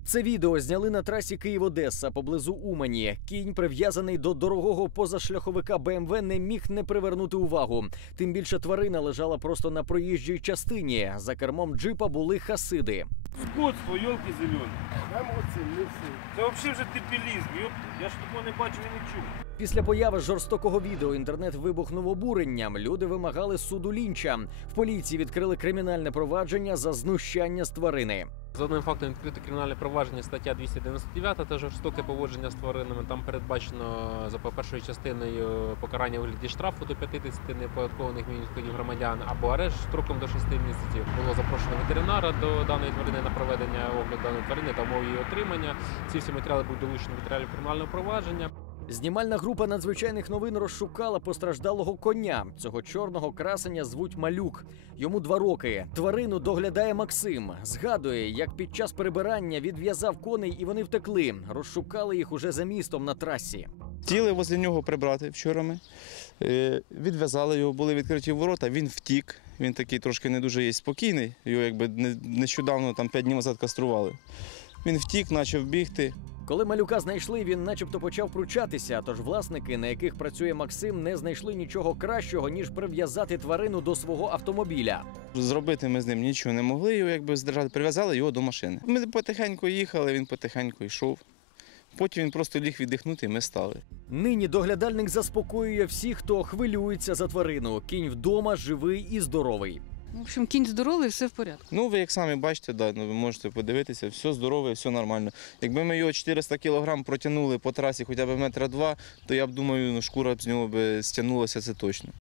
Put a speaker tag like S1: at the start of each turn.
S1: Це відео зняли на трасі Київ-Одеса поблизу Умані. Кінь, прив'язаний до дорогого позашляховика БМВ, не міг не привернути увагу. Тим більше тварина лежала просто на проїжджій частині. За кермом джипа були хасиди.
S2: Скотство, ёлки зелені. Це взагалі вже дебілізм, ёпта. Я ж такого не бачив і не чув.
S1: Після появи жорстокого відео інтернет вибухнув обуренням. Люди вимагали суду лінча. В поліції відкрили кримінальне провадження за знущання з тварини.
S3: За одним фактом відкрите кримінальне провадження, стаття 299, це жорстоке поводження з тваринами. Там передбачено за першою частиною покарання у вигляді штрафу до 50 неоподаткованих мінімумів громадян або арешт строком до 6 місяців. Було запрошено ветеринара до даної тварини на проведення огляду даної тварини та умов її отримання. Ці всі матеріали будуть долучені до матеріалів кримінального провадження.
S1: Знімальна група надзвичайних новин розшукала постраждалого коня. Цього чорного красеня звуть Малюк. Йому 2 роки. Тварину доглядає Максим. Згадує, як під час перебирання відв'язав коней і вони втекли. Розшукали їх уже за містом на трасі.
S4: Хотіли возле нього прибрати вчора ми. Відв'язали його, були відкриті ворота, він втік. Він такий трошки не дуже є спокійний. Його якби нещодавно, 5 днів назад кастрували. Він втік, почав бігти.
S1: Коли Малюка знайшли, він начебто почав пручатися, тож власники, на яких працює Максим, не знайшли нічого кращого, ніж прив'язати тварину до свого автомобіля.
S4: Зробити ми з ним нічого не могли, його якби здержати, прив'язали його до машини. Ми потихеньку їхали, він потихеньку йшов. Потім він просто ліг віддихнути, і ми стали.
S1: Нині доглядальник заспокоює всіх, хто хвилюється за тварину. Кінь вдома, живий і здоровий.
S5: В общем, кінь здоровий, все в порядку.
S4: Ну, ви як самі бачите, ви можете подивитися, все здорове, все нормально. Якби ми його 400 кг протягнули по трасі хоча б 1-2 метри, то я б думаю, шкура б з нього стягнулася, це точно.